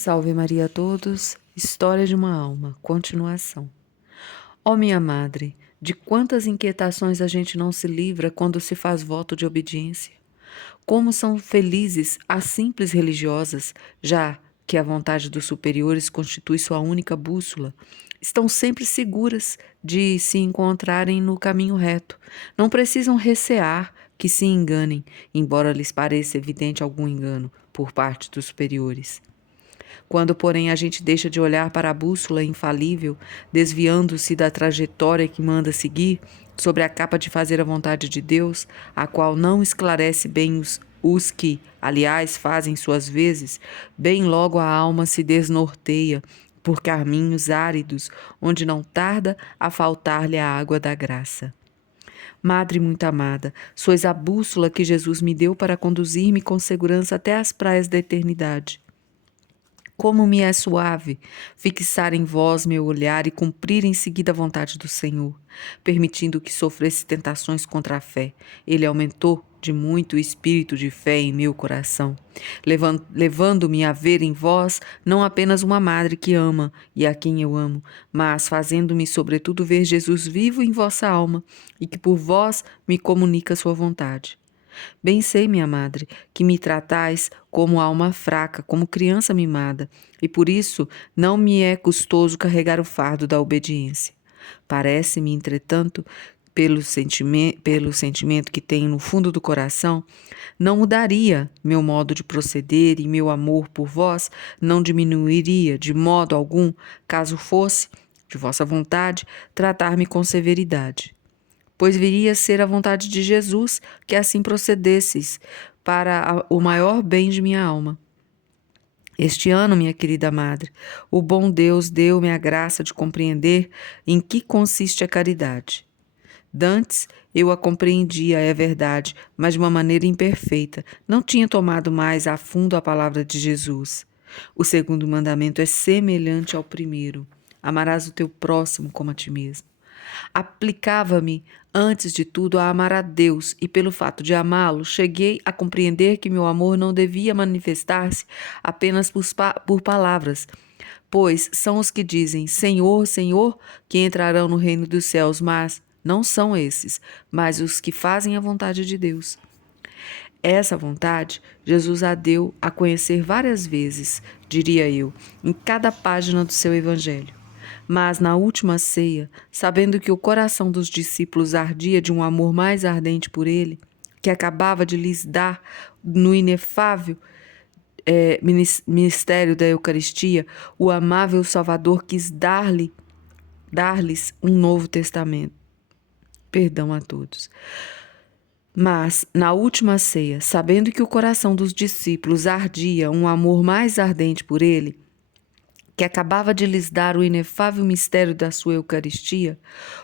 Salve Maria a todos, História de uma Alma, continuação. Ó minha madre, de quantas inquietações a gente não se livra quando se faz voto de obediência? Como são felizes as simples religiosas, já que a vontade dos superiores constitui sua única bússola, estão sempre seguras de se encontrarem no caminho reto. Não precisam recear que se enganem, embora lhes pareça evidente algum engano por parte dos superiores. Quando, porém, a gente deixa de olhar para a bússola infalível, desviando-se da trajetória que manda seguir, sobre a capa de fazer a vontade de Deus, a qual não esclarece bem os que, aliás, fazem suas vezes, bem logo a alma se desnorteia por caminhos áridos, onde não tarda a faltar-lhe a água da graça. Madre muito amada, sois a bússola que Jesus me deu para conduzir-me com segurança até as praias da eternidade. Como me é suave fixar em vós meu olhar e cumprir em seguida a vontade do Senhor, permitindo que sofresse tentações contra a fé. Ele aumentou de muito o espírito de fé em meu coração, levando-me a ver em vós não apenas uma madre que ama e a quem eu amo, mas fazendo-me sobretudo ver Jesus vivo em vossa alma e que por vós me comunica sua vontade. Bem sei, minha madre, que me tratais como alma fraca, como criança mimada, e por isso não me é custoso carregar o fardo da obediência. Parece-me, entretanto, pelo sentimento que tenho no fundo do coração, não mudaria meu modo de proceder e meu amor por vós não diminuiria de modo algum, caso fosse, de vossa vontade, tratar-me com severidade, pois viria a ser a vontade de Jesus que assim procedesseis para o maior bem de minha alma. Este ano, minha querida madre, o bom Deus deu-me a graça de compreender em que consiste a caridade. Dantes, eu a compreendia, é verdade, mas de uma maneira imperfeita. Não tinha tomado mais a fundo a palavra de Jesus. O segundo mandamento é semelhante ao primeiro. Amarás o teu próximo como a ti mesmo. Aplicava-me, antes de tudo, a amar a Deus, e pelo fato de amá-lo, cheguei a compreender que meu amor não devia manifestar-se apenas por palavras, pois são os que dizem Senhor, Senhor, que entrarão no reino dos céus, mas não são esses, mas os que fazem a vontade de Deus. Essa vontade, Jesus a deu a conhecer várias vezes, diria eu, em cada página do seu evangelho. Mas na última ceia, sabendo que o coração dos discípulos ardia de um amor mais ardente por ele, que acabava de lhes dar no inefável ministério da Eucaristia, o amável Salvador quis dar-lhes um novo testamento. Perdão a todos. Mas, na última ceia, sabendo que o coração dos discípulos ardia um amor mais ardente por ele, que acabava de lhes dar o inefável mistério da sua Eucaristia,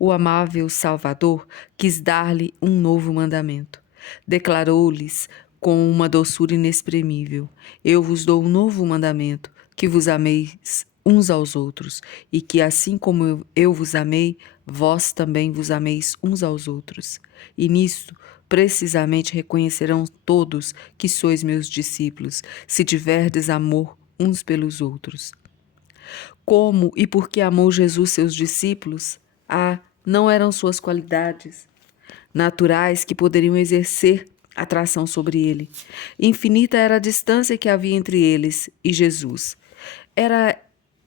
o amável Salvador quis dar-lhe um novo mandamento. Declarou-lhes com uma doçura inexprimível: Eu vos dou um novo mandamento, que vos ameis uns aos outros, e que assim como eu vos amei, vós também vos ameis uns aos outros. E nisto, precisamente reconhecerão todos que sois meus discípulos, se tiverdes amor uns pelos outros. Como e por que amou Jesus seus discípulos? Não eram suas qualidades naturais que poderiam exercer atração sobre ele. Infinita era a distância que havia entre eles e Jesus.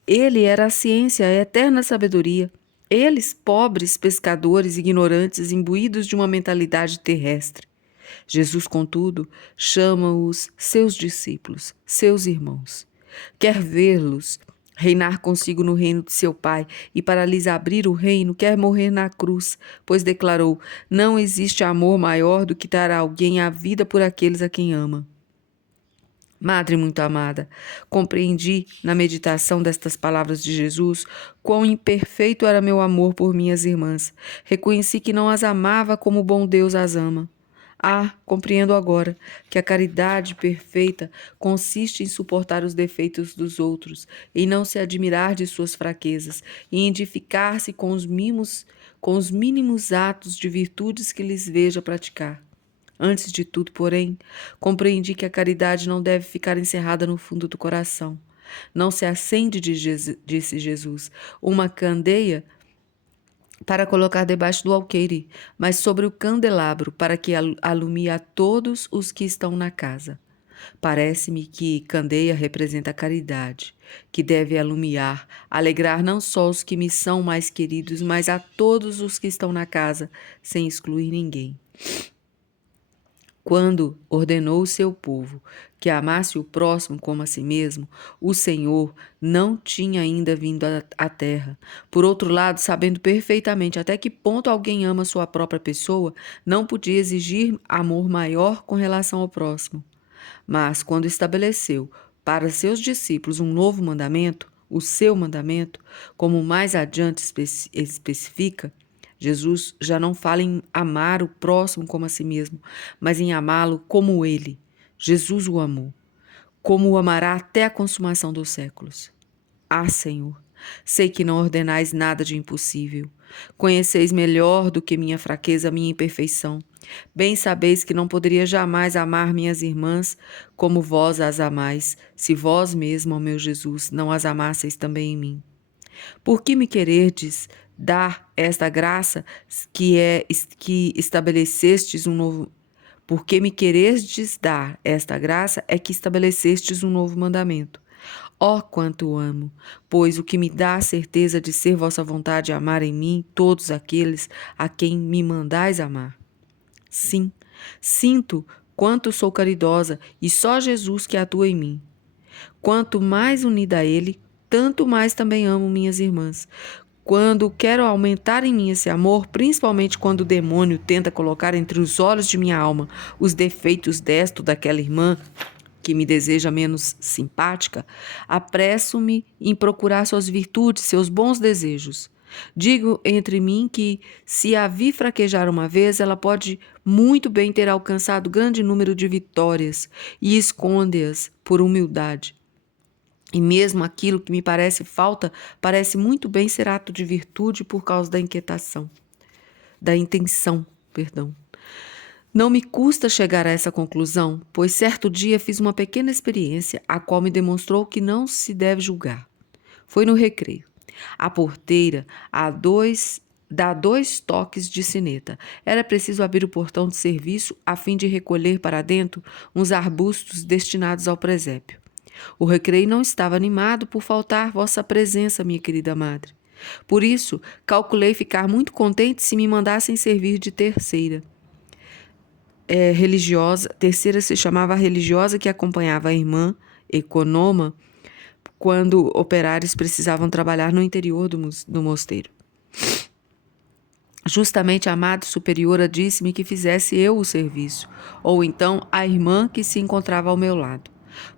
Ele era a ciência, a eterna sabedoria. Eles, pobres pescadores ignorantes, imbuídos de uma mentalidade terrestre. Jesus, contudo, chama-os seus discípulos, seus irmãos. Quer vê-los reinar consigo no reino de seu Pai, e para lhes abrir o reino, quer morrer na cruz, pois declarou: não existe amor maior do que dar a alguém a vida por aqueles a quem ama. Madre muito amada, compreendi na meditação destas palavras de Jesus quão imperfeito era meu amor por minhas irmãs. Reconheci que não as amava como o bom Deus as ama. Compreendo agora que a caridade perfeita consiste em suportar os defeitos dos outros, em não se admirar de suas fraquezas e em edificar-se com os mínimos atos de virtudes que lhes veja praticar. Antes de tudo, porém, compreendi que a caridade não deve ficar encerrada no fundo do coração, Não se acende, disse Jesus, uma candeia para colocar debaixo do alqueire, mas sobre o candelabro, para que alumie a todos os que estão na casa. Parece-me que candeia representa a caridade, que deve alumiar, alegrar não só os que me são mais queridos, mas a todos os que estão na casa, sem excluir ninguém. Quando ordenou o seu povo que amasse o próximo como a si mesmo, o Senhor não tinha ainda vindo à terra. Por outro lado, sabendo perfeitamente até que ponto alguém ama sua própria pessoa, não podia exigir amor maior com relação ao próximo. Mas quando estabeleceu para seus discípulos um novo mandamento, o seu mandamento, como mais adiante especifica, Jesus já não fala em amar o próximo como a si mesmo, mas em amá-lo como ele. Jesus o amou, como o amará até a consumação dos séculos. Ah, Senhor, sei que não ordenais nada de impossível. Conheceis melhor do que minha fraqueza, minha imperfeição. Bem sabeis que não poderia jamais amar minhas irmãs como vós as amais, se vós mesmo, ó meu Jesus, não as amasseis também em mim. Por que me quererdes dar esta graça que estabelecestes um novo Porque me querestes dar esta graça é que estabelecestes um novo mandamento. Ó, quanto amo! Pois o que me dá a certeza de ser vossa vontade amar em mim todos aqueles a quem me mandais amar. Sim, sinto quanto sou caridosa e só Jesus que atua em mim. Quanto mais unida a Ele, tanto mais também amo minhas irmãs. Quando quero aumentar em mim esse amor, principalmente quando o demônio tenta colocar entre os olhos de minha alma os defeitos desta ou daquela irmã que me deseja menos simpática, apresso-me em procurar suas virtudes, seus bons desejos. Digo entre mim que, se a vi fraquejar uma vez, ela pode muito bem ter alcançado grande número de vitórias e esconde-as por humildade. E mesmo aquilo que me parece falta, parece muito bem ser ato de virtude por causa da intenção, perdão. Não me custa chegar a essa conclusão, pois certo dia fiz uma pequena experiência, a qual me demonstrou que não se deve julgar. Foi no recreio. A porteira dá 2 toques de sineta. Era preciso abrir o portão de serviço a fim de recolher para dentro uns arbustos destinados ao presépio. O recreio não estava animado por faltar vossa presença, minha querida madre. Por isso, calculei ficar muito contente se me mandassem servir de terceira. Terceira se chamava a religiosa que acompanhava a irmã, economa, quando operários precisavam trabalhar no interior do mosteiro. Justamente a Madre Superiora disse-me que fizesse eu o serviço, ou então a irmã que se encontrava ao meu lado.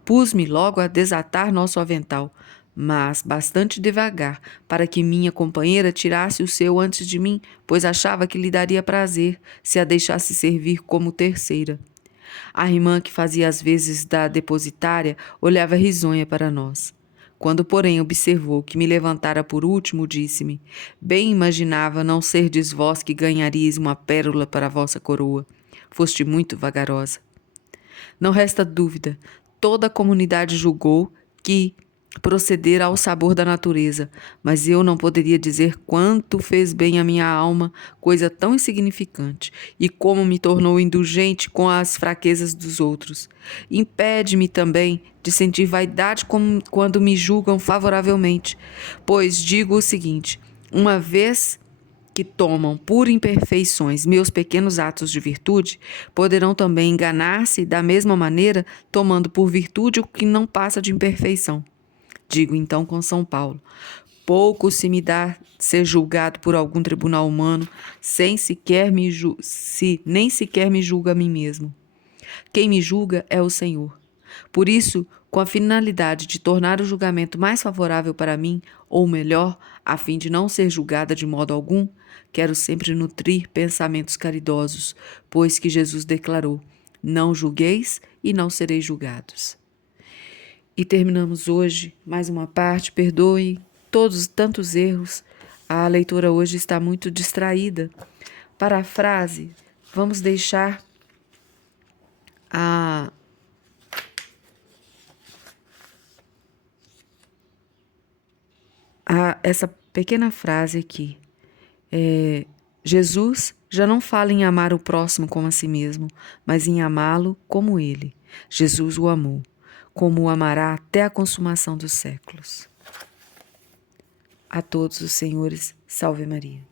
Pus-me logo a desatar nosso avental, mas bastante devagar, para que minha companheira tirasse o seu antes de mim, pois achava que lhe daria prazer se a deixasse servir como terceira. A irmã, que fazia as vezes da depositária, olhava risonha para nós. Quando, porém, observou que me levantara por último, disse-me: Bem imaginava não serdes vós que ganharíeis uma pérola para a vossa coroa. Foste muito vagarosa. Não resta dúvida, toda a comunidade julgou que procedera ao sabor da natureza, mas eu não poderia dizer quanto fez bem à minha alma, coisa tão insignificante, e como me tornou indulgente com as fraquezas dos outros. Impede-me também de sentir vaidade quando me julgam favoravelmente, pois digo o seguinte: uma vez que tomam por imperfeições meus pequenos atos de virtude, poderão também enganar-se da mesma maneira, tomando por virtude o que não passa de imperfeição. Digo então com São Paulo: pouco se me dá ser julgado por algum tribunal humano, nem sequer me julga a mim mesmo. Quem me julga é o Senhor. Por isso, com a finalidade de tornar o julgamento mais favorável para mim, ou melhor, a fim de não ser julgada de modo algum, quero sempre nutrir pensamentos caridosos, pois que Jesus declarou: não julgueis e não sereis julgados. E terminamos hoje mais uma parte. Perdoe todos tantos erros. A leitura hoje está muito distraída. Para a frase, vamos deixar a essa pequena frase aqui. Jesus já não fala em amar o próximo como a si mesmo, mas em amá-lo como ele. Jesus o amou, como o amará até a consumação dos séculos. A todos os senhores, salve Maria.